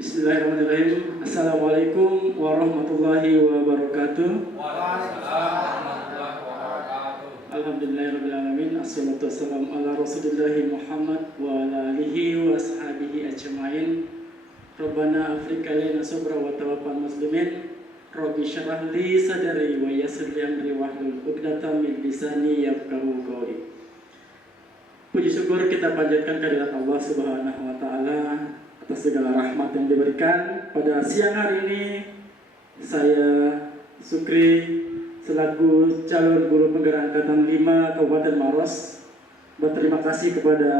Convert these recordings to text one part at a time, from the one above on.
Bismillahirrahmanirrahim. Assalamualaikum warahmatullahi wabarakatuh. Alhamdulillahirrahmanirrahim. Assalatu wassalamu ala rasulillahi Muhammad wa ala alihi wa ashabihi ajma'in. Rabbana afrika lana sabra wa tawaffal muslimin. Rabbi syrah li sadri wa yassir li amri wahlul 'uqdatam min lisani yafqahu qawli. Puji syukur kita panjatkan kehadirat Allah Subhanahu wa taala atas segala rahmat yang diberikan. Pada siang hari ini saya Sukri selaku calon guru penggerak angkatan 5 Kabupaten Maros berterima kasih kepada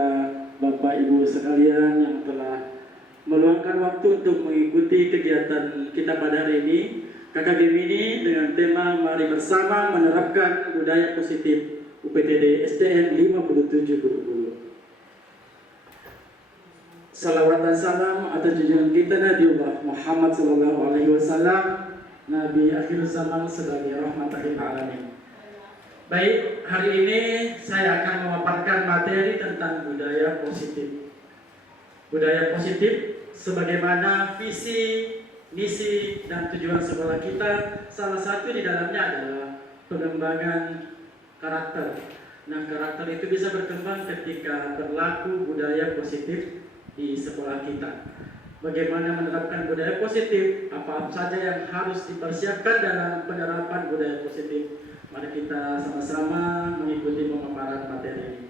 Bapak Ibu sekalian yang telah meluangkan waktu untuk mengikuti kegiatan kita pada hari ini, KKBM ini, dengan tema mari bersama menerapkan budaya positif UPTD SDN 57 Bulu. Salawat dan salam atas junjungan kita Nabiullah Muhammad SAW, Nabi akhir zaman sebagai rahmatan lil alamin. Baik, hari ini saya akan memaparkan materi tentang budaya positif. Budaya positif sebagaimana visi, misi, dan tujuan sekolah kita, salah satu di dalamnya adalah pengembangan karakter. Nah, karakter itu bisa berkembang ketika berlaku budaya positif di sekolah kita. Bagaimana menerapkan budaya positif, apa saja yang harus dipersiapkan dalam penerapan budaya positif. Mari kita sama-sama mengikuti pemaparan materi ini.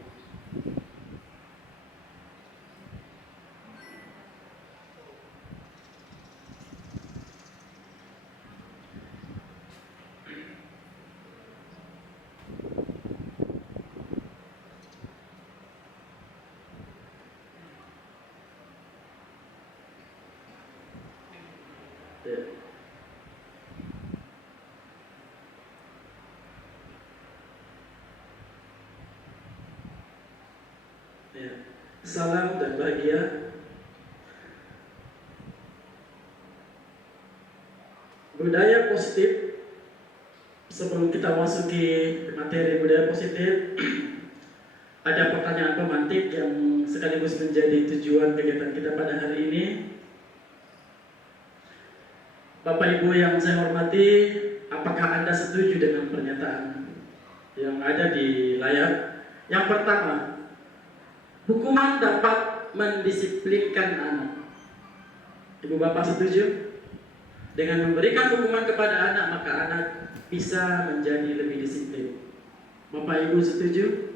Salam dan bahagia. Budaya positif. Sebelum kita masuki materi budaya positif, ada pertanyaan pemantik yang sekaligus menjadi tujuan kegiatan kita pada hari ini. Bapak Ibu yang saya hormati, apakah Anda setuju dengan pernyataan yang ada di layar? Yang pertama, hukuman dapat mendisiplinkan anak. Ibu Bapak setuju? Dengan memberikan hukuman kepada anak, maka anak bisa menjadi lebih disiplin. Bapak Ibu setuju?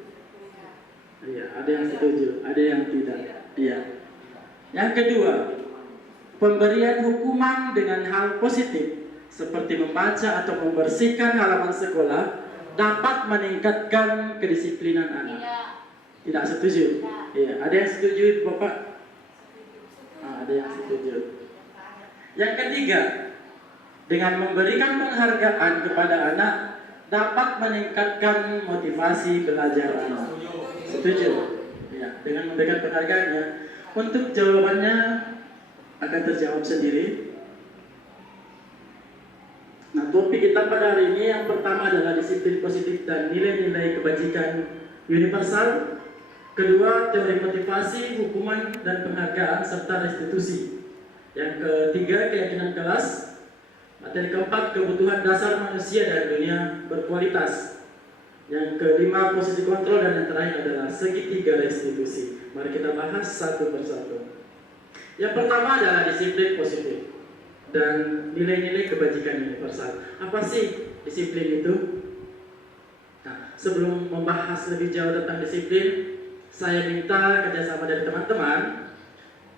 Iya, ada yang setuju, ada yang tidak. Iya. Yang kedua, pemberian hukuman dengan hal positif seperti membaca atau membersihkan halaman sekolah dapat meningkatkan kedisiplinan anak. Tidak setuju? Iya, ada yang setuju, Bapak? Ada yang setuju. Yang ketiga, dengan memberikan penghargaan kepada anak dapat meningkatkan motivasi belajar anak. Setuju? Ya, dengan memberikan penghargaannya. Untuk jawabannya akan terjawab sendiri. Nah, topik kita pada hari ini yang pertama adalah disiplin positif dan nilai-nilai kebajikan universal. Kedua, teori motivasi, hukuman dan penghargaan serta restitusi. Yang ketiga, keyakinan kelas. Materi keempat, kebutuhan dasar manusia dan dunia berkualitas. Yang kelima, posisi kontrol, dan yang terakhir adalah segitiga restitusi. Mari kita bahas satu persatu. Yang pertama adalah disiplin positif dan nilai-nilai kebajikan universal. Apa sih disiplin itu? Nah, sebelum membahas lebih jauh tentang disiplin, saya minta kerjasama dari teman-teman.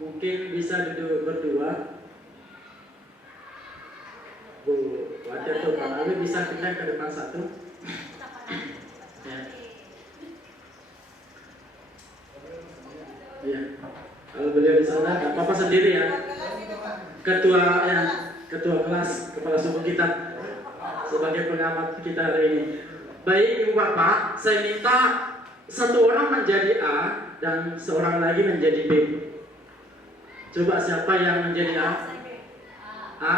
Mungkin bisa duduk berdua. Bu Wati atau Pak Ali bisa pindah ke depan satu. Ya. Iya. Kalau beliau di sana, nggak apa-apa sendiri ya. Ketua kelas, kepala suku kita sebagai pengamat kita hari ini. Baik, Ibu Bapak, saya minta satu orang menjadi A dan seorang lagi menjadi B. Coba siapa yang menjadi A? A?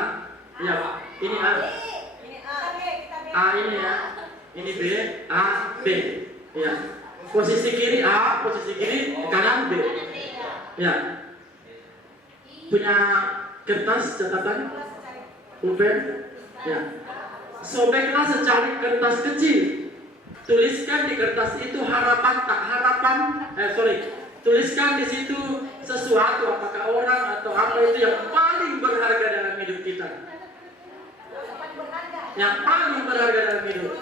Iya, Pak. Ini A. A ini ya. Ini B, A, B. Ya. Posisi kiri A, posisi kiri kanan B. Ya. Punya kertas catatan, pulpen, ya. Sobeklah secari kertas kecil. Tuliskan di kertas itu tuliskan di situ sesuatu, apakah orang atau apa itu yang paling berharga dalam hidup kita. Yang paling berharga dalam hidup.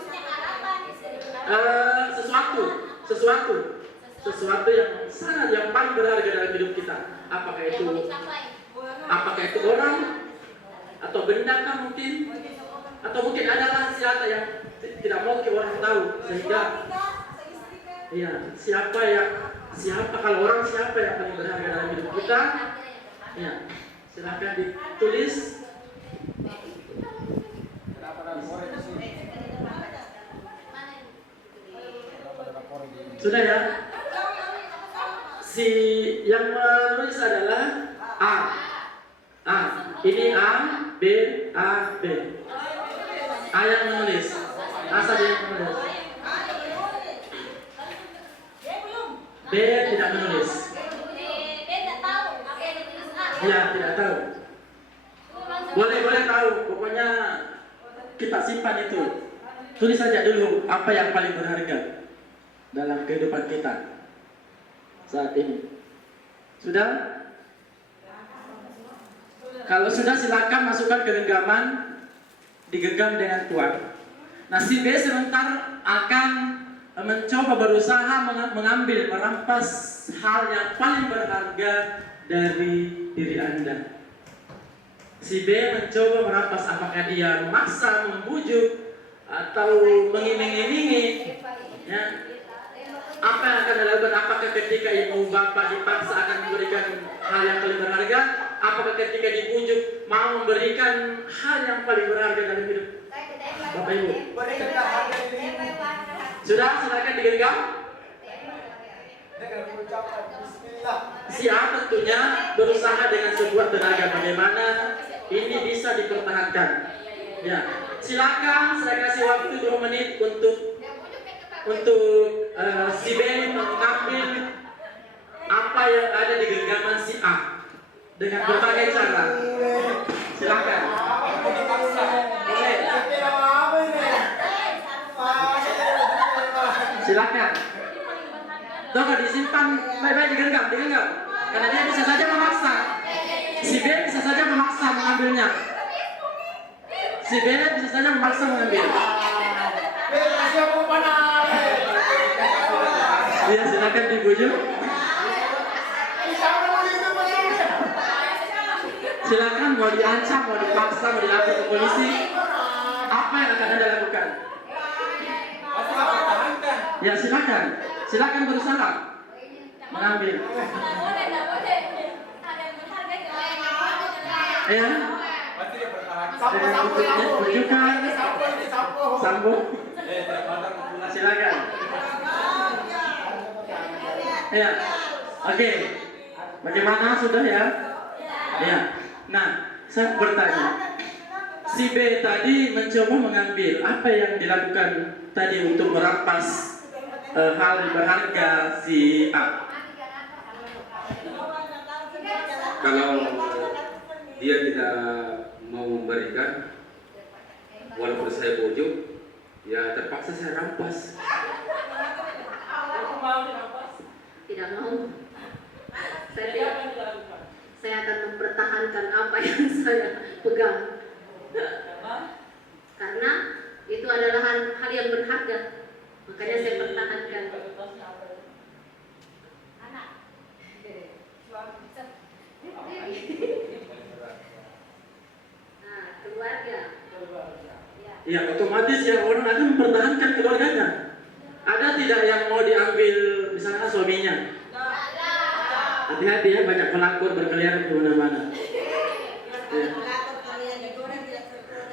Sesuatu yang sangat yang paling berharga dalam hidup kita. Apakah itu orang atau benda kan mungkin, atau mungkin ada rahasia yang tidak mau orang tahu, sehingga kalau orang siapa yang paling berharga dalam hidup kita, ya silakan ditulis. Sudah ya? Si yang menulis adalah A. Ini A, B, A, B. A yang menulis. A saja yang menulis. B tidak menulis. Ya, tidak tahu. Boleh tahu. Pokoknya kita simpan itu. Tulis saja dulu apa yang paling berharga dalam kehidupan kita saat ini. Sudah? Kalau sudah, silakan masukkan ke genggaman, digenggam dengan kuat. Nah, si B sebentar akan mencoba berusaha merampas hal yang paling berharga dari diri Anda. Si B mencoba merampas, apakah dia memaksa, membujuk, atau mengiming-imingi, ya. Apa yang akan dilakukan? Apakah ketika ibu bapak dipaksa akan memberikan hal yang paling berharga? Apakah ketika dibujuk mau memberikan hal yang paling berharga dalam hidup bapak ibu? Sudah, silakan digenggam. Si A tentunya berusaha dengan sebuah tenaga bagaimana ini bisa dipertahankan. Ya, silakan saya kasih waktu 2 menit untuk si B mengambil apa yang ada di genggaman si A dengan berbagai cara. Silakan. Silakan. Tunggu, disimpan baik-baik, digenggam. Karena dia bisa saja memaksa. Si B bisa saja memaksa mengambilnya. mengambil. Iya, silakan dibujuk. Silakan, mau diancam, mau dipaksa, mau dilapor ke polisi, apa yang akan Anda lakukan? Ya, silakan berusaha mengambil. Ya, bujukan, sambung. Silakan. Ya, oke. Bagaimana, sudah ya? Ya. Nah, saya bertanya, si B tadi mencoba mengambil, apa yang dilakukan tadi untuk merampas hal berharga si A? Kalau dia tidak mau memberikan, walaupun saya bujuk, ya terpaksa saya rampas. Tidak mau. Saya akan mempertahankan apa yang saya pegang. Karena itu adalah hal yang berharga. Makanya saya pertahankan. Nah, keluarga. Ya, otomatis ya orang akan mempertahankan keluarganya. Ada tidak yang mau diambil misalnya suaminya? Hati-hati ya, banyak pelakor berkeliaran di mana-mana. Ya.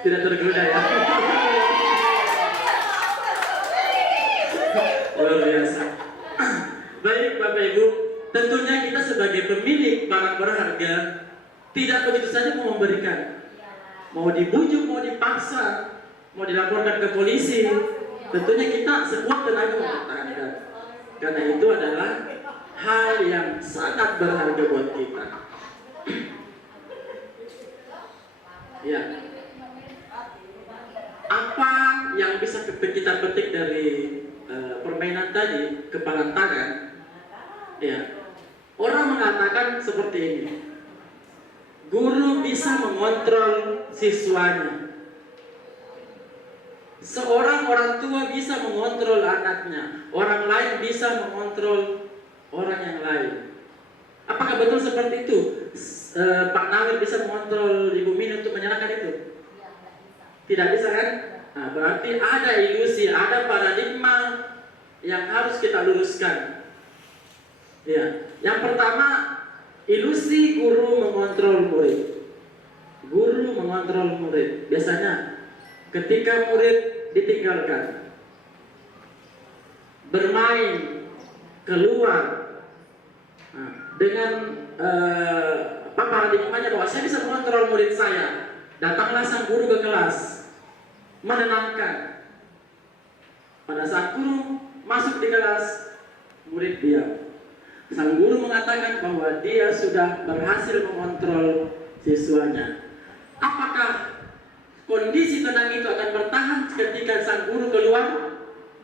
Tidak tergoda ya. Luar biasa. Baik Bapak Ibu, tentunya kita sebagai pemilik barang berharga tidak begitu saja mau memberikan. Mau dibujuk, mau dipaksa, mau dilaporkan ke polisi, tentunya kita sekuat tenaga mempertahankan. Karena itu adalah hal yang sangat berharga buat kita. Ya. Apa yang bisa kita petik dari permainan tadi, kepala tangan? Ya. Orang mengatakan seperti ini. Guru bisa mengontrol siswanya. Seorang orang tua bisa mengontrol anaknya. Orang lain bisa mengontrol orang yang lain. Apakah betul seperti itu? Pak Nawir bisa mengontrol Ibu Mini untuk menyerahkan itu? Tidak bisa kan? Nah, berarti ada ilusi, ada paradigma yang harus kita luruskan. Ya, yang pertama, ilusi guru mengontrol murid. Guru mengontrol murid. Biasanya ketika murid ditinggalkan, bermain, keluar, nah, dengan paradigmanya bahwa saya bisa mengontrol murid saya. Datanglah sang guru ke kelas, menenangkan. Pada saat guru masuk di kelas, murid diam. Sang guru mengatakan bahwa dia sudah berhasil mengontrol siswanya. Apakah kondisi tenang itu akan bertahan ketika sang guru keluar?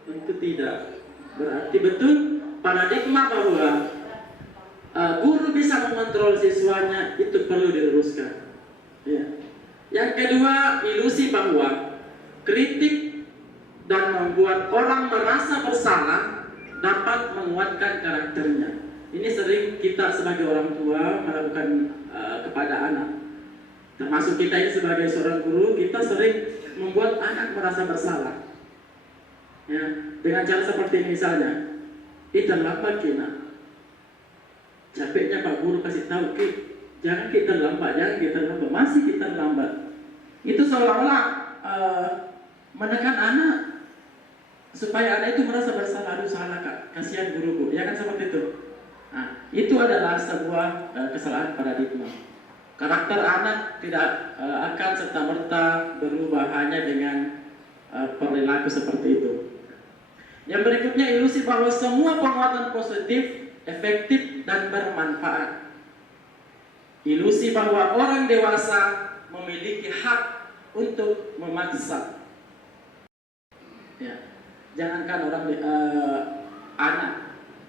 Tentu tidak. Berarti betul paradigma bahwa guru bisa mengontrol siswanya itu perlu diluruskan. Ya. Yang kedua, ilusi bahwa kritik dan membuat orang merasa bersalah dapat menguatkan karakternya. Ini sering kita sebagai orang tua melakukan kepada anak. Termasuk kita ini sebagai seorang guru, kita sering membuat anak merasa bersalah. Ya, dengan cara seperti ini misalnya, kita lambat kina. Capeknya Pak Guru kasih tahu, jangan kita lambat, masih kita lambat. Itu seolah-olah menekan anak supaya anak itu merasa bersalah. Aduh salah kak, kasihan guruku, ya kan seperti itu. Nah, itu adalah sebuah kesalahan paradigma. Karakter anak tidak akan serta-merta berubah hanya dengan perilaku seperti itu. Yang berikutnya, ilusi bahwa semua penguatan positif, efektif, dan bermanfaat. Ilusi bahwa orang dewasa memiliki hak untuk memaksa. Ya, jangankan orang anak,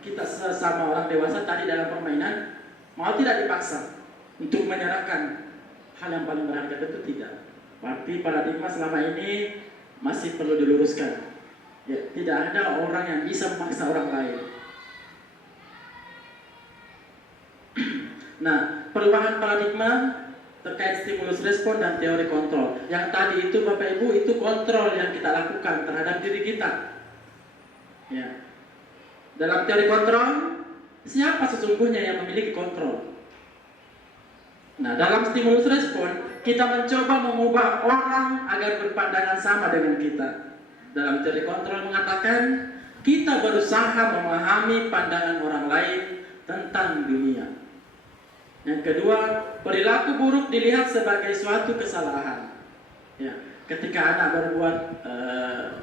kita sesama orang dewasa tadi dalam permainan mau tidak dipaksa untuk menyerahkan hal yang paling berharga, itu tidak. Berarti paradigma selama ini masih perlu diluruskan. Ya, tidak ada orang yang bisa memaksa orang lain. Nah, perubahan paradigma terkait stimulus respon dan teori kontrol. Yang tadi itu Bapak Ibu, itu kontrol yang kita lakukan terhadap diri kita. Ya. Dalam teori kontrol, siapa sesungguhnya yang memiliki kontrol? Nah, dalam stimulus respon, kita mencoba mengubah orang agar berpandangan sama dengan kita. Dalam teori kontrol mengatakan, kita berusaha memahami pandangan orang lain tentang dunia. Yang kedua, perilaku buruk dilihat sebagai suatu kesalahan. Ya, ketika anak berbuat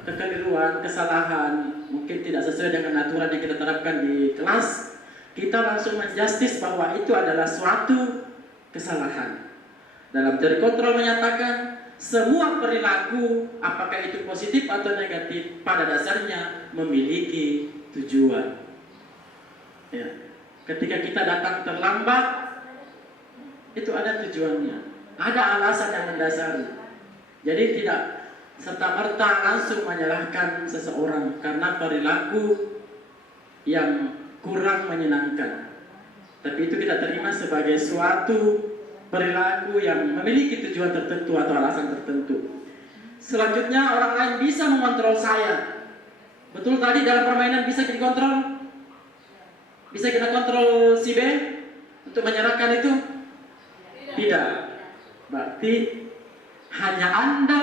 kekeliruan, kesalahan, mungkin tidak sesuai dengan aturan yang kita terapkan di kelas, kita langsung menjustis bahwa itu adalah suatu kesalahan. Dalam teori kontrol menyatakan, semua perilaku, apakah itu positif atau negatif, pada dasarnya memiliki tujuan. Ya, ketika kita datang terlambat, itu ada tujuannya, ada alasan yang mendasari. Jadi tidak serta-merta langsung menyalahkan seseorang karena perilaku yang kurang menyenangkan. Tapi itu kita terima sebagai suatu perilaku yang memiliki tujuan tertentu atau alasan tertentu. Selanjutnya, orang lain bisa mengontrol saya. Betul tadi dalam permainan bisa kita kontrol? Bisa kita kontrol si B untuk menyerahkan itu? Tidak. Berarti hanya Anda,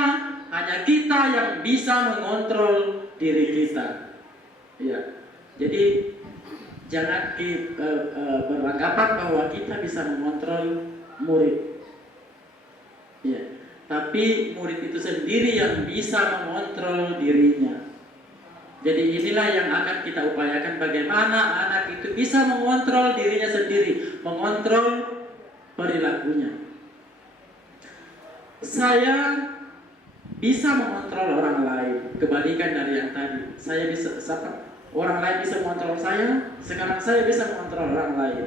hanya kita yang bisa mengontrol diri kita. Ya. Jadi jangan beranggapan bahwa kita bisa mengontrol murid. Ya. Tapi murid itu sendiri yang bisa mengontrol dirinya. Jadi inilah yang akan kita upayakan, bagaimana anak itu bisa mengontrol dirinya sendiri, mengontrol perilakunya. saya bisa mengontrol orang lain, kebalikan dari yang tadi. Saya bisa, orang lain bisa mengontrol saya, sekarang saya bisa mengontrol orang lain.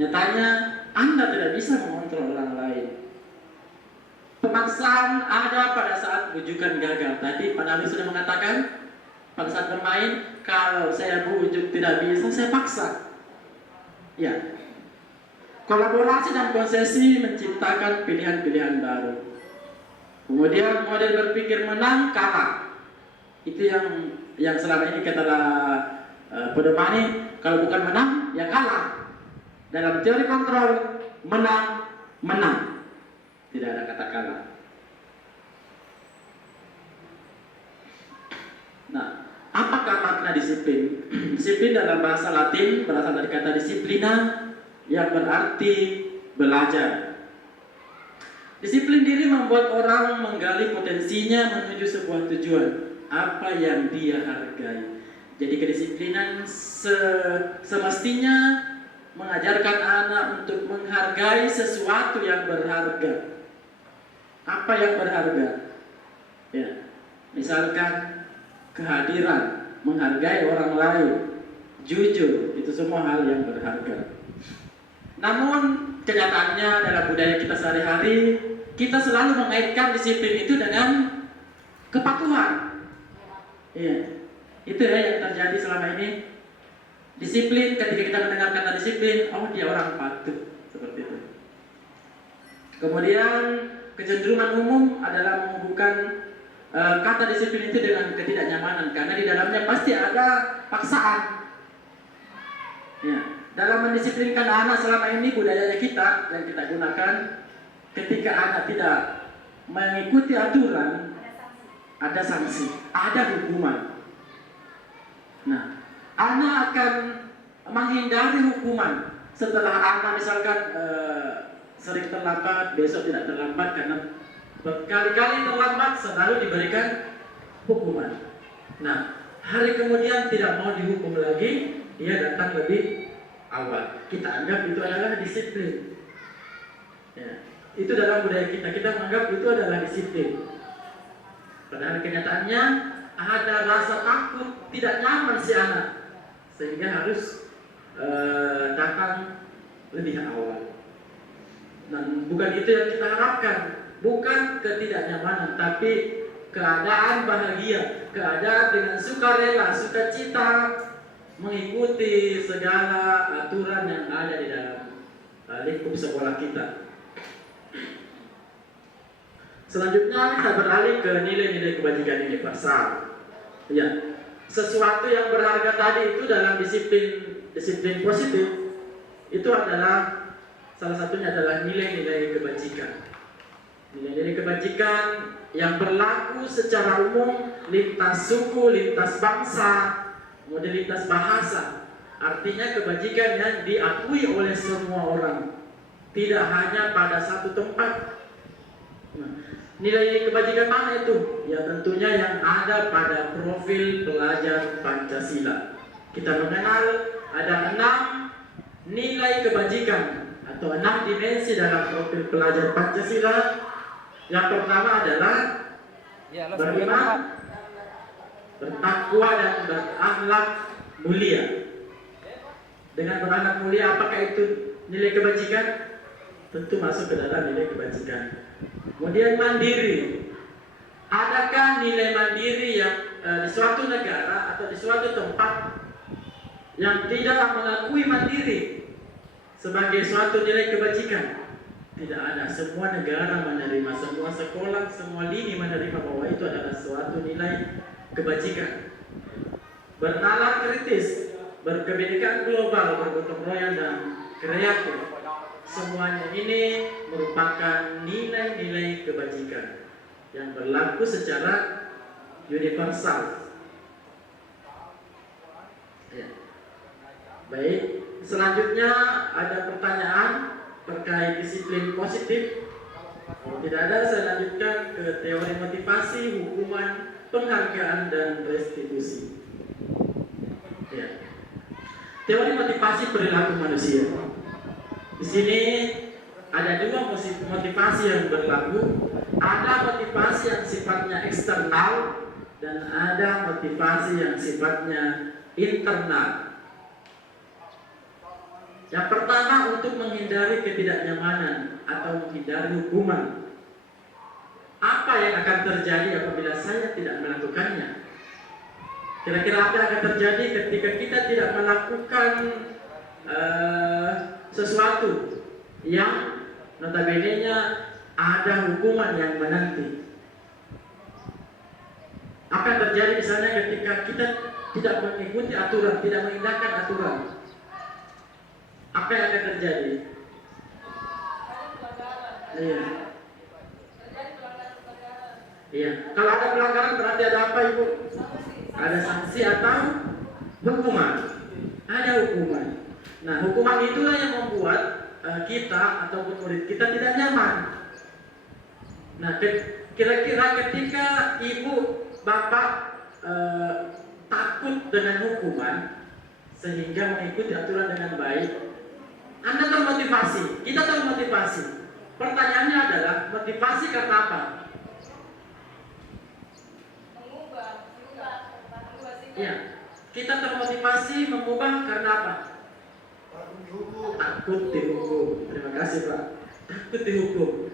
Nyatanya Anda tidak bisa mengontrol orang lain. Pemaksaan ada pada saat bujukan gagal. Tadi Pak Nabi sudah mengatakan, pada saat bermain, kalau saya bujuk tidak bisa, saya paksa. Ya. Kolaborasi dan konsesi menciptakan pilihan-pilihan baru. Kemudian model berpikir menang kalah. Itu yang selama ini kita pedomani. Kalau bukan menang, ya kalah. Dalam teori kontrol, menang. Tidak ada kata kalah. Nah, apakah makna disiplin? Disiplin dalam bahasa Latin berasal dari kata disiplina yang berarti belajar. Disiplin diri membuat orang menggali potensinya menuju sebuah tujuan, apa yang dia hargai. Jadi kedisiplinan semestinya mengajarkan anak untuk menghargai sesuatu yang berharga. Apa yang berharga? Ya, misalkan kehadiran, menghargai orang lain, jujur, itu semua hal yang berharga. Namun kenyataannya dalam budaya kita sehari-hari, kita selalu mengaitkan disiplin itu dengan kepatuhan. Iya, itu ya yang terjadi selama ini. Disiplin, ketika kita mendengar kata disiplin, oh dia orang patuh, seperti itu. Kemudian kecenderungan umum adalah menghubungkan kata disiplin itu dengan ketidaknyamanan, karena di dalamnya pasti ada paksaan. Ya, dalam mendisiplinkan anak selama ini budayanya kita yang kita gunakan, ketika anak tidak mengikuti aturan, ada sanksi, ada hukuman. Nah, anak akan menghindari hukuman setelah anak misalkan sering terlambat, besok tidak terlambat karena berkali-kali terlambat selalu diberikan hukuman. Nah, hari kemudian tidak mau dihukum lagi, ia datang lebih awal. Kita anggap itu adalah disiplin. Ya, itu dalam budaya kita menganggap itu adalah disiplin. Padahal kenyataannya ada rasa takut, tidak nyaman si anak, sehingga harus datang lebih awal. Dan bukan itu yang kita harapkan, bukan ketidaknyamanan, tapi keadaan bahagia, keadaan dengan sukarela, sukacita, mengikuti segala aturan yang ada di dalam lingkup sekolah kita. Selanjutnya kita beralih ke nilai-nilai kebajikan universal. Ya, sesuatu yang berharga tadi itu dalam disiplin positif itu adalah salah satunya adalah nilai-nilai kebajikan. Nilai-nilai kebajikan yang berlaku secara umum lintas suku, lintas bangsa, modalitas bahasa. Artinya kebajikan yang diakui oleh semua orang, tidak hanya pada satu tempat. Nah, nilai kebajikan mana itu? Ya tentunya yang ada pada profil pelajar Pancasila. Kita mengenal ada 6 nilai kebajikan atau 6 dimensi dalam profil pelajar Pancasila. Yang pertama adalah beriman, bertakwa dan berakhlak mulia. Dengan berakhlak mulia, apakah itu nilai kebajikan? Tentu masuk ke dalam nilai kebajikan. Kemudian mandiri. Adakah nilai mandiri yang di suatu negara atau di suatu tempat yang tidak mengakui mandiri sebagai suatu nilai kebajikan? Tidak ada. Semua negara menerima, semua sekolah, semua lini menerima bahwa itu adalah suatu nilai kebajikan. Bernalar kritis, berkebinekaan global, bergotong royong dan kreatif. Semuanya ini merupakan nilai-nilai kebajikan yang berlaku secara universal. Ya. Baik, selanjutnya ada pertanyaan terkait disiplin positif. Kalau tidak ada, saya lanjutkan ke teori motivasi, hukuman, penghargaan, dan restitusi. Ya. Teori motivasi perilaku manusia. Di sini ada dua motivasi yang berlaku. Ada motivasi yang sifatnya eksternal dan ada motivasi yang sifatnya internal. Yang pertama, untuk menghindari ketidaknyamanan atau menghindari hukuman. Apa yang akan terjadi apabila saya tidak melakukannya? Kira-kira apa yang akan terjadi ketika kita tidak melakukan sesuatu yang notabene-nya ada hukuman yang menanti? Apa yang terjadi misalnya ketika kita tidak mengikuti aturan, tidak mengindahkan aturan? Apa yang akan terjadi? Iya. Iya. Kalau ada pelanggaran berarti ada apa, Ibu? Ada sanksi atau hukuman? Ada hukuman. Nah, hukuman itulah yang membuat kita ataupun murid kita tidak nyaman. Nah, kira-kira ketika ibu, bapak takut dengan hukuman sehingga mengikuti aturan dengan baik, Anda termotivasi, kita termotivasi. Pertanyaannya adalah motivasi karena apa? Ya, kita termotivasi mengubah karena apa? Takut dihukum. Terima kasih, Pak. Takut dihukum.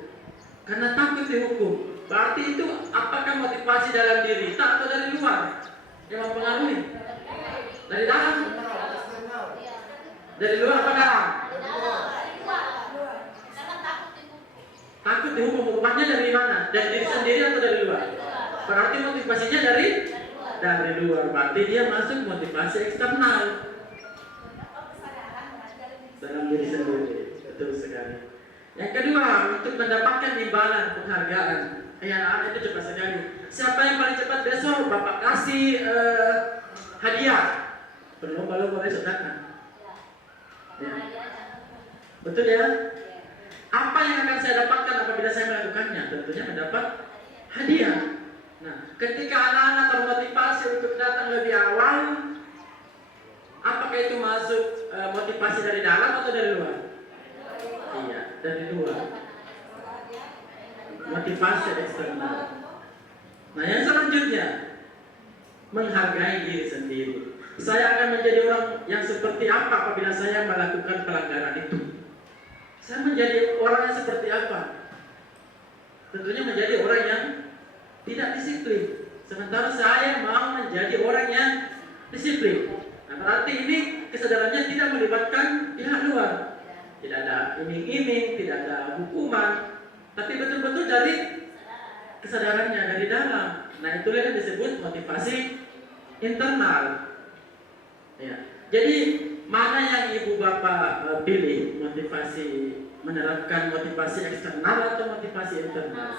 Karena takut dihukum, berarti itu apakah motivasi dalam diri kita atau dari luar yang mempengaruhi? Dari dalam? Dari luar apa dalam? Takut dihukum, hukumannya dari mana? Dari diri sendiri atau dari luar? Berarti motivasinya dari luar. Berarti dia masuk motivasi eksternal dalam diri sendiri. Betul sekali. Yang kedua, untuk mendapatkan imbalan penghargaan. Anak-anak itu cepat sekali. Siapa yang paling cepat besok Bapak kasih hadiah? Berlomba-lomba besok datang. Ya. Betul ya? Apa yang akan saya dapatkan apabila saya melakukannya? Tentunya mendapat hadiah. Nah, ketika anak-anak termotivasi untuk datang lebih awal, apakah itu masuk motivasi dari dalam atau dari luar? Iya, dari luar. Motivasi eksternal. Nah, yang selanjutnya, menghargai diri sendiri. Saya akan menjadi orang yang seperti apa apabila saya melakukan pelanggaran itu? Saya menjadi orang yang seperti apa? Tentunya menjadi orang yang tidak disiplin. Sementara saya mau menjadi orang yang disiplin. Nah, berarti ini kesadarannya tidak melibatkan pihak luar. Tidak ada iming-iming, tidak ada hukuman, tapi betul-betul dari kesadarannya dari dalam. Nah, itulah yang disebut motivasi internal. Ya. Jadi mana yang ibu bapak pilih, motivasi menerapkan motivasi eksternal atau motivasi internal?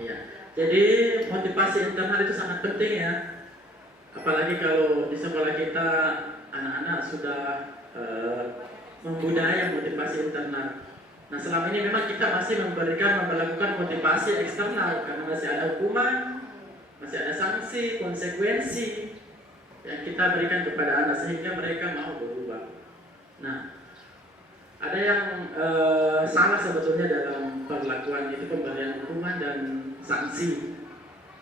Iya. Jadi motivasi internal itu sangat penting ya. Apalagi kalau di sekolah kita anak-anak sudah membudaya motivasi internal. Nah, selama ini memang kita masih melakukan motivasi eksternal karena masih ada hukuman, masih ada sanksi, konsekuensi yang kita berikan kepada anak sehingga mereka mau berubah. Nah, ada yang salah sebetulnya dalam perlakuan itu, pemberian hukuman dan sanksi.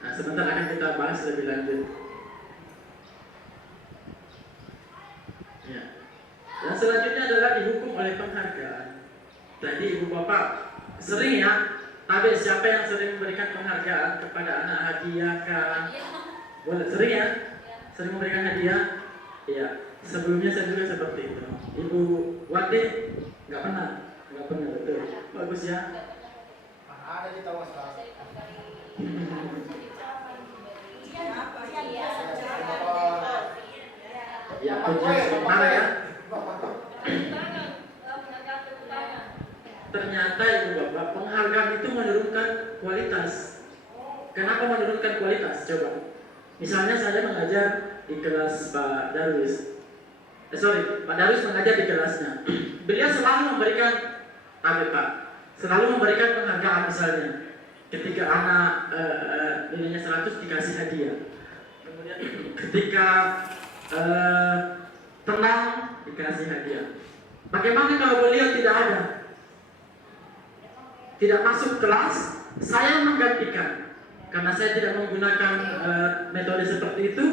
Nah, sebentar akan kita bahas lebih lanjut. Ya. Dan selanjutnya adalah dihukum oleh penghargaan. Tadi ibu bapak sering ya, tapi siapa yang sering memberikan penghargaan kepada anak, hadiah kah? Boleh, sering ya? Sering memberikan hadiah? Iya. Sebelumnya saya juga seperti itu. Ibu Wati nggak pernah betul. Bagus ya. Ada di tawas lah. Ya, pujian sementara ya. Ternyata ibu bapak, penghargaan itu menurunkan kualitas. Kenapa menurunkan kualitas? Coba. Misalnya saya mengajar di kelas Pak Darwis. Pak Darwis mengajar di kelasnya. Beliau selalu memberikan, selalu memberikan penghargaan misalnya. Ketika anak nilainya 100 dikasih hadiah. Kemudian ketika tenang dikasih hadiah. Bagaimana kalau beliau tidak ada? Tidak masuk kelas, saya menggantikan. Karena saya tidak menggunakan metode seperti itu,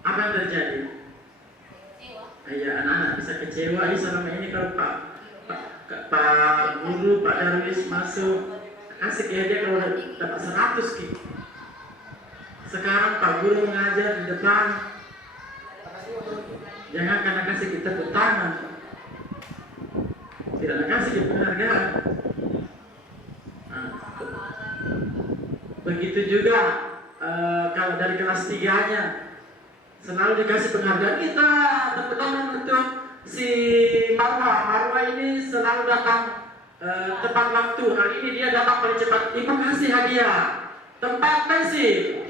apa yang terjadi? Ya, anak-anak bisa kecewa. Selama ini kalau Pak Guru, Pak Darwis masuk, kasih hadiah kalau dapat 100 ki. Sekarang Pak Guru mengajar di depan, jangan karena kasih kita tepuk tangan, tidak kasih kita penghargaan. Begitu juga kalau dari kelas 3-nya selalu dikasih penghargaan. Kita tepuk tangan untuk si Marwa ini selalu datang tepat waktu. Hari ini dia datang paling cepat. Ibu kasih hadiah tempat pensi.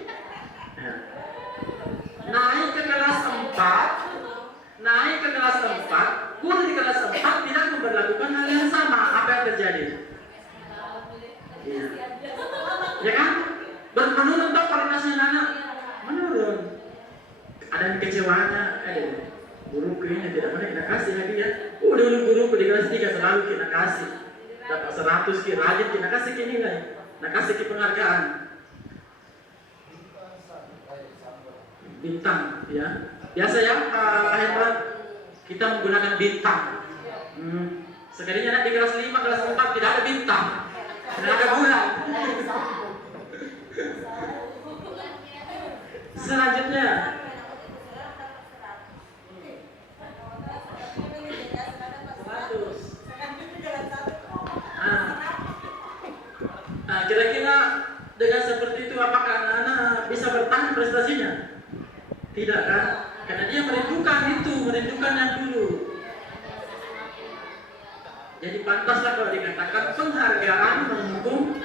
Naik ke kelas 4, guru di kelas 4 tidak memperlakukan hal yang sama. Apa yang terjadi? Iya. Ya kan? Menurun toh kualitasnya anak menurun. Ada yang kecewanya, guru kayaknya tidak pernah kita kasih hadiah. Dulu guru di kelas 3 selalu kita kasih. Dapat 100 ki, rajin kita kasih ki nilai. Nah, kasih ki penghargaan. Bintang, ya. Biasa ya, Pak Hendra, kita menggunakan bintang. Sekalinya anak di kelas 5, kelas 4 tidak ada bintang. Tidak ada bulan. Selanjutnya, kira-kira dengan seperti itu apakah anak-anak bisa bertahan prestasinya? Tidak kan? Karena dia merindukan yang dulu. Jadi pantaslah kalau dikatakan penghargaan menghukum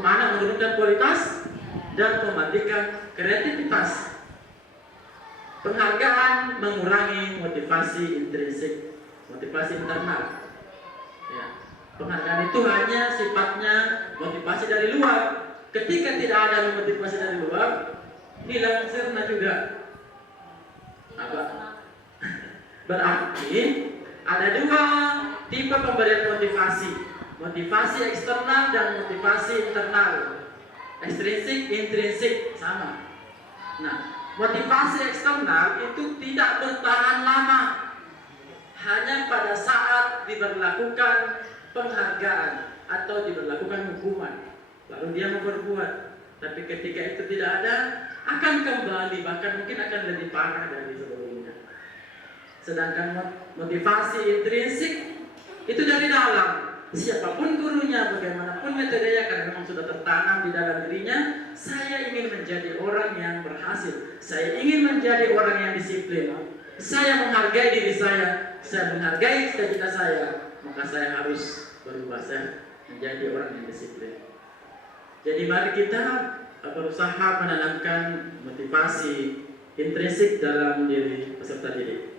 anak, menurunkan kualitas dan mematikan kreativitas. Penghargaan mengurangi motivasi intrinsik, motivasi internal. Ya. Penghargaan itu hanya sifatnya motivasi dari luar. Ketika tidak ada motivasi dari luar, hilang sirna juga. Apa? Berarti ada dua tipe pemberian motivasi. Motivasi eksternal dan motivasi internal. Ekstrinsik, intrinsik sama. Nah, motivasi eksternal itu tidak bertahan lama. Hanya pada saat diberlakukan penghargaan atau diberlakukan hukuman, lalu dia mau berbuat. Tapi ketika itu tidak ada, akan kembali, bahkan mungkin akan lebih parah dari sebelumnya. Sedangkan motivasi intrinsik itu dari dalam. Siapapun gurunya, bagaimanapun metodenya, karena memang sudah tertanam di dalam dirinya, saya ingin menjadi orang yang berhasil, saya ingin menjadi orang yang disiplin, saya menghargai diri saya menghargai cita-cita saya, maka saya harus berubah, saya menjadi orang yang disiplin. Jadi mari kita berusaha menanamkan motivasi intrinsik dalam diri peserta didik.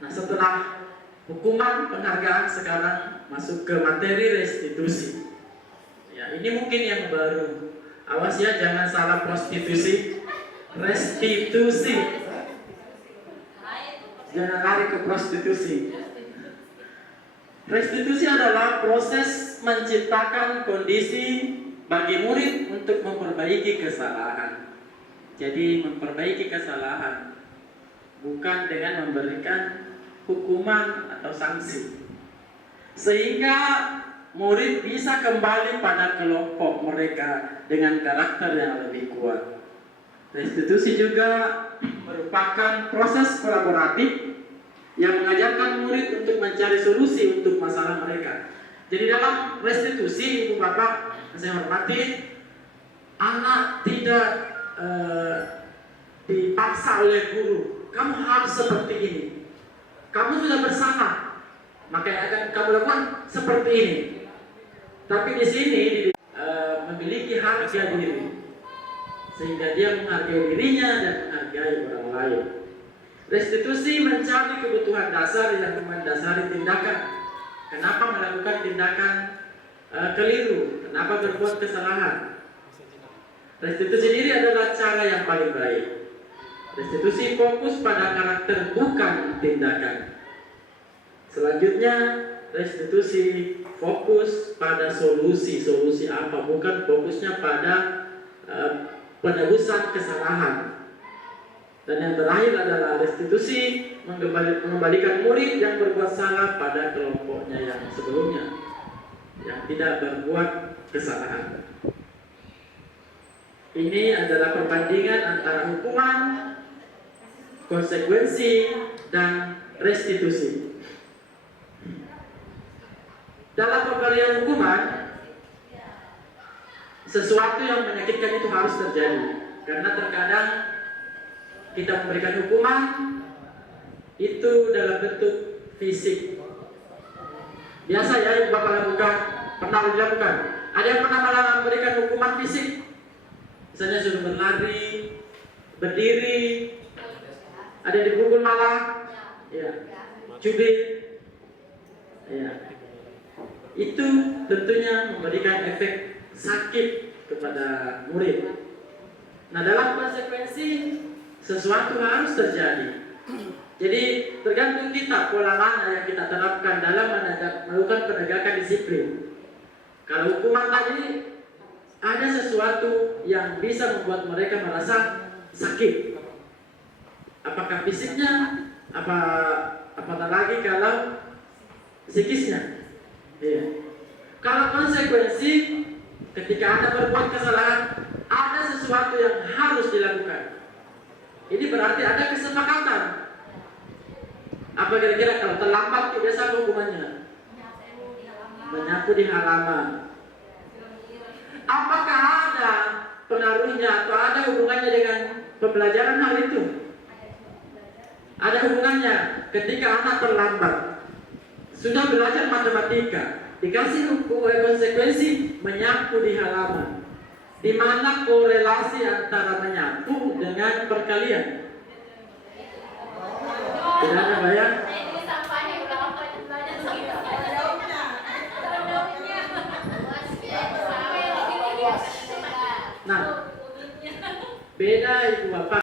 Nah, setelah hukuman, penghargaan, sekarang masuk ke materi restitusi. Ya, ini mungkin yang baru. Awas ya, jangan salah prostitusi. Restitusi. Jangan lari ke prostitusi. Restitusi adalah proses menciptakan kondisi bagi murid untuk memperbaiki kesalahan. Jadi memperbaiki kesalahan bukan dengan memberikan hukuman atau sanksi, sehingga murid bisa kembali pada kelompok mereka dengan karakter yang lebih kuat. Restitusi juga merupakan proses kolaboratif yang mengajarkan murid untuk mencari solusi untuk masalah mereka. Jadi dalam restitusi, Ibu Bapak saya hormati, anak tidak dipaksa oleh guru, kamu harus seperti ini. Kamu sudah bersalah, maka yang akan kamu lakukan seperti ini. Tapi di sini memiliki harga diri. sehingga dia menghargai dirinya dan menghargai orang lain. Restitusi mencari kebutuhan dasar yang mendasari tindakan. Kenapa melakukan tindakan keliru? Kenapa berbuat kesalahan? Restitusi diri adalah cara yang paling baik. Restitusi fokus pada karakter bukan tindakan. Selanjutnya, restitusi fokus pada solusi. Solusi apa? Bukan fokusnya pada penebusan kesalahan. Dan yang terakhir adalah restitusi mengembalikan murid yang berbuat salah pada kelompoknya yang sebelumnya, yang tidak berbuat kesalahan. Ini adalah perbandingan antara hukuman, konsekuensi, dan restitusi. Dalam pemberian hukuman, sesuatu yang menyakitkan itu harus terjadi, karena terkadang kita memberikan hukuman itu dalam bentuk fisik. Biasa ya yang Bapak lakukan, pernah dilakukan. Ada yang pernah malah memberikan hukuman fisik, misalnya suruh berlari, berdiri, ada yang dipukul malah, ya, cubit, ya. Itu tentunya memberikan efek sakit kepada murid. Nah, dalam konsekuensi sesuatu harus terjadi. Jadi tergantung kita pola mana yang kita terapkan dalam melakukan penegakan disiplin. Kalau hukuman tadi ada sesuatu yang bisa membuat mereka merasa sakit. Apakah fisiknya, apatah lagi kalau psikisnya. Iya. Kalau konsekuensi, ketika Anda berbuat kesalahan, ada sesuatu yang harus dilakukan. Ini berarti ada kesepakatan. Apa kira-kira kalau terlambat itu biasa hukumannya? Menyapu di halaman. Apakah ada pengaruhnya atau ada hubungannya dengan pembelajaran hal itu? Ada hubungannya. Ketika anak terlambat, sudah belajar matematika, dikasih konsekuensi menyapu di halaman. Di mana korelasi antara menyapu dengan perkalian? Tidak ada bayang? Nah, beda Ibu Bapak.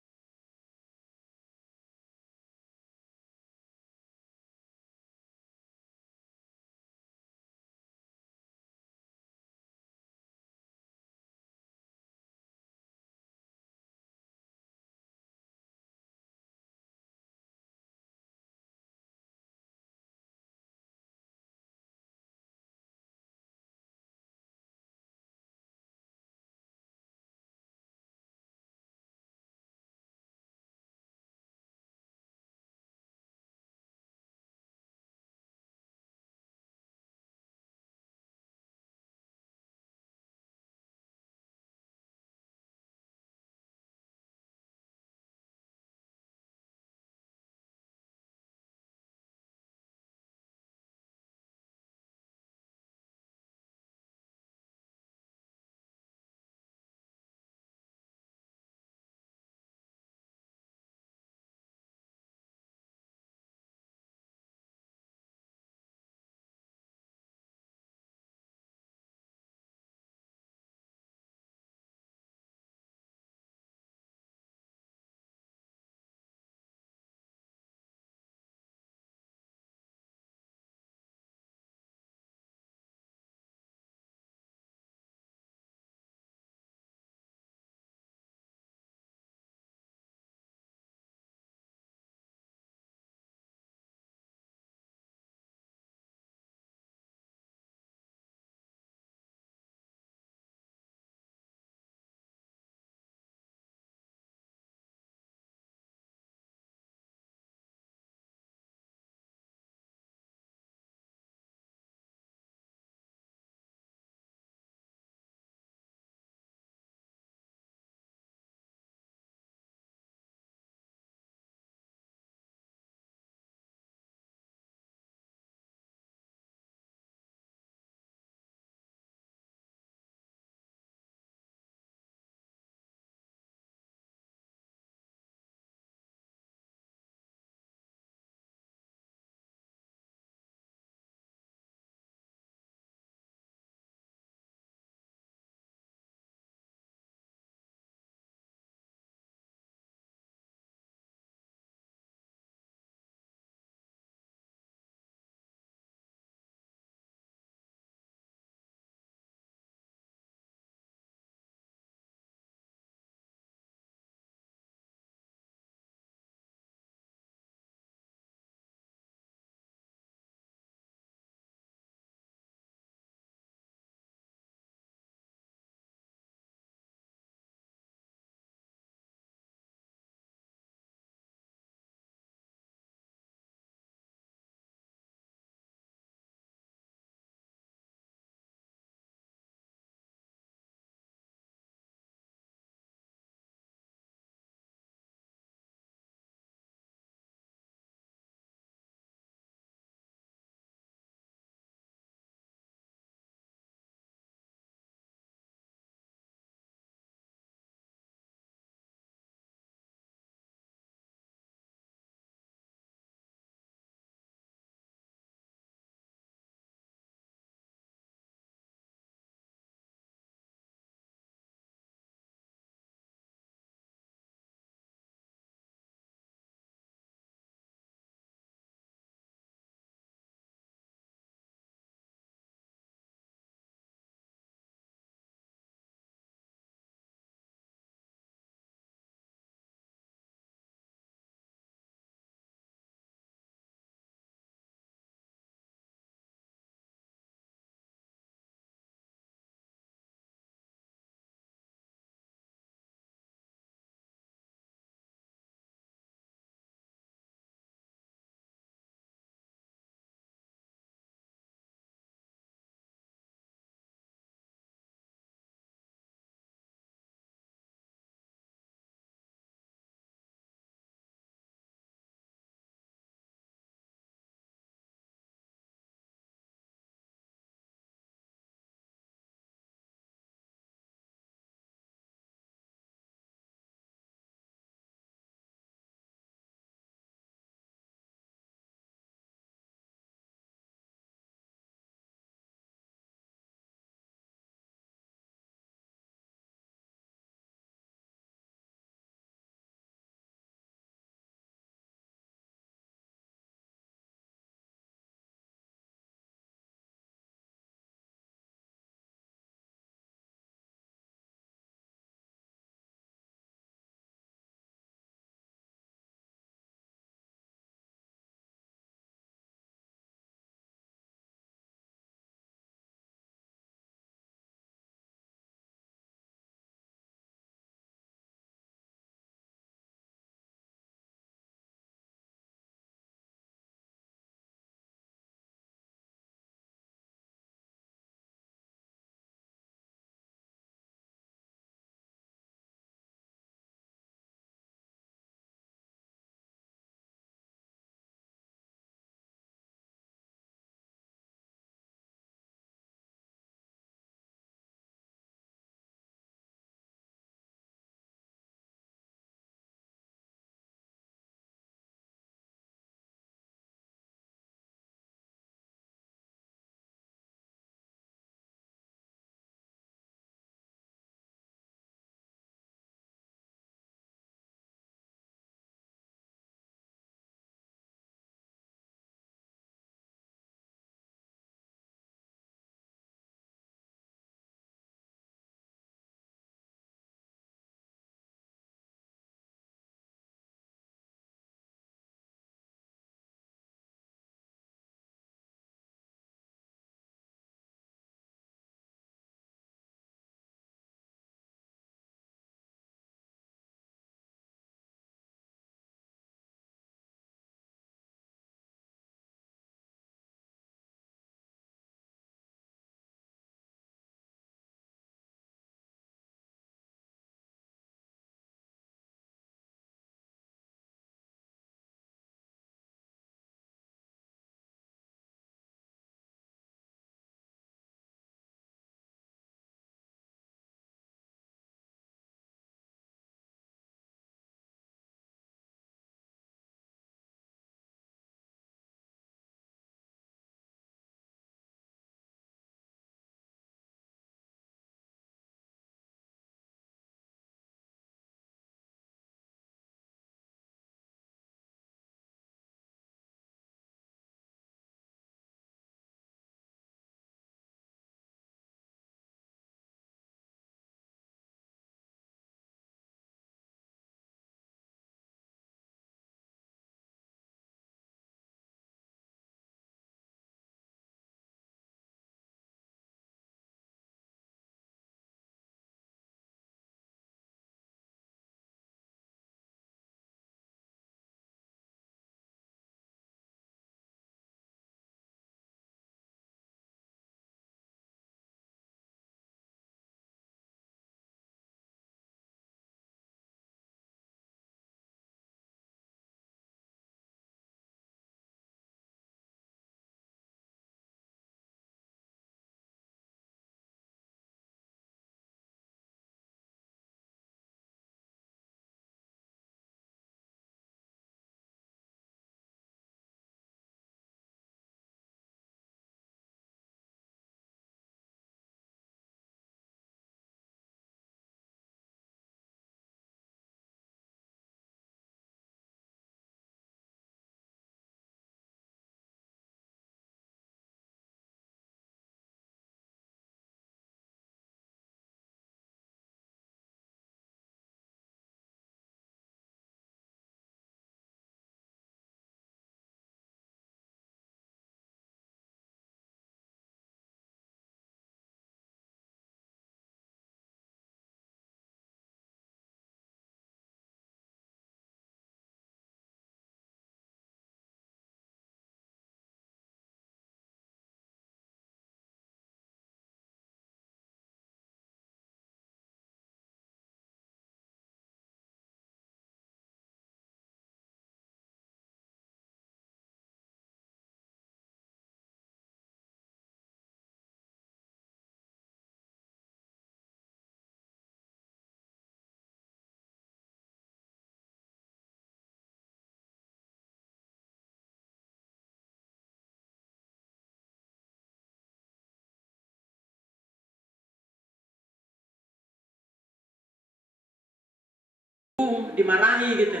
dimarahi gitu.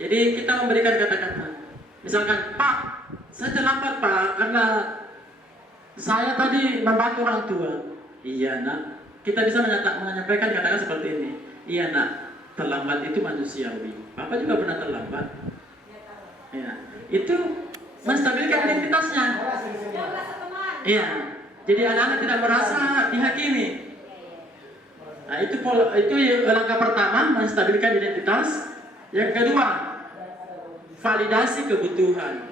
Jadi kita memberikan kata-kata. Misalkan, Pak, saya terlambat Pak karena saya tadi membantu orang tua. Iya nak, kita bisa menyampaikan kata-kata seperti ini. Iya nak, terlambat itu manusiawi. Bapak juga pernah terlambat. Ya, itu menstabilkan identitasnya. Iya, jadi anak-anak tidak merasa dihakimi. Nah, itu langkah pertama, menstabilkan identitas. Yang kedua, validasi kebutuhan.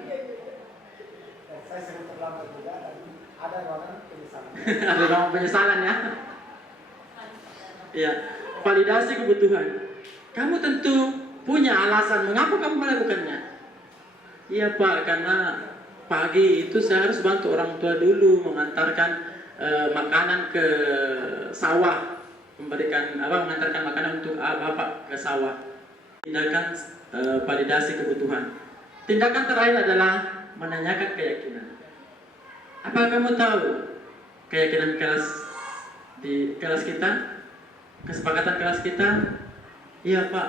Saya sering terlambat juga dan ada ruangan penyesalan. Ada ruang penyesalan ya. Ya, validasi kebutuhan. Kamu tentu punya alasan mengapa kamu melakukannya. Iya Pak, karena pagi itu saya harus bantu orang tua dulu mengantarkan makanan ke sawah, mengantarkan makanan untuk bapak ke sawah. Tindakan validasi kebutuhan. Tindakan terakhir adalah menanyakan keyakinan. Apa kamu tahu keyakinan di kelas kita? Kesepakatan kelas kita? Iya Pak,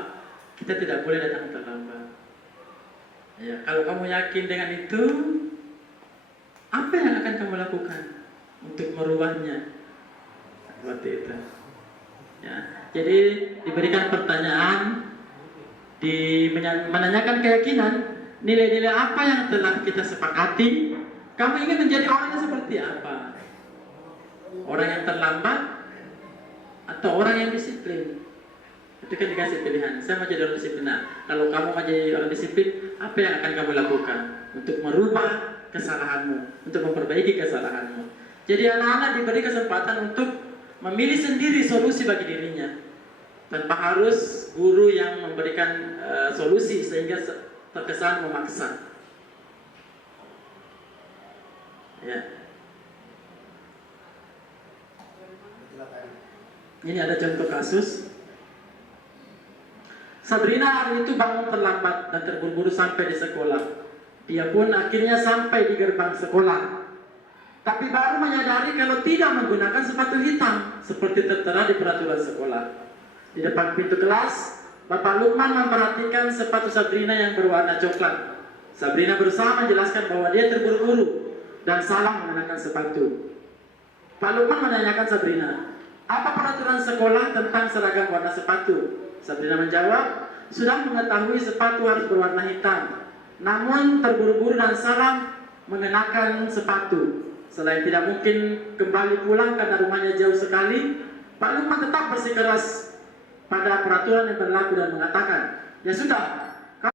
kita tidak boleh datang terlambat. Ya, kalau kamu yakin dengan itu, apa yang akan kamu lakukan untuk merubahnya? Seperti itu. Ya, jadi diberikan pertanyaan, menanyakan keyakinan, nilai-nilai apa yang telah kita sepakati. Kamu ingin menjadi orang yang seperti apa? Orang yang terlambat atau orang yang disiplin? Itu kan dikasih pilihan. Saya mau jadi orang disiplin. Nah, kalau kamu mau jadi orang disiplin, apa yang akan kamu lakukan untuk merubah kesalahanmu, untuk memperbaiki kesalahanmu? Jadi anak-anak diberi kesempatan untuk memilih sendiri solusi bagi dirinya, tanpa harus guru yang memberikan solusi sehingga terkesan memaksa. Ya. Ini ada contoh kasus. Sabrina hari itu bangun terlambat dan terburu-buru sampai di sekolah. Dia pun akhirnya sampai di gerbang sekolah, tapi baru menyadari kalau tidak menggunakan sepatu hitam seperti tertera di peraturan sekolah. Di depan pintu kelas, Bapak Lukman memperhatikan sepatu Sabrina yang berwarna coklat. Sabrina berusaha menjelaskan bahwa dia terburu-buru dan salah mengenakan sepatu. Pak Lukman menanyakan Sabrina, apa peraturan sekolah tentang seragam warna sepatu? Sabrina menjawab, sudah mengetahui sepatu harus berwarna hitam, namun terburu-buru dan salah mengenakan sepatu. Selain tidak mungkin kembali pulang karena rumahnya jauh sekali, Pak Lukman tetap bersikeras pada peraturan yang berlaku dan mengatakan, ya sudah,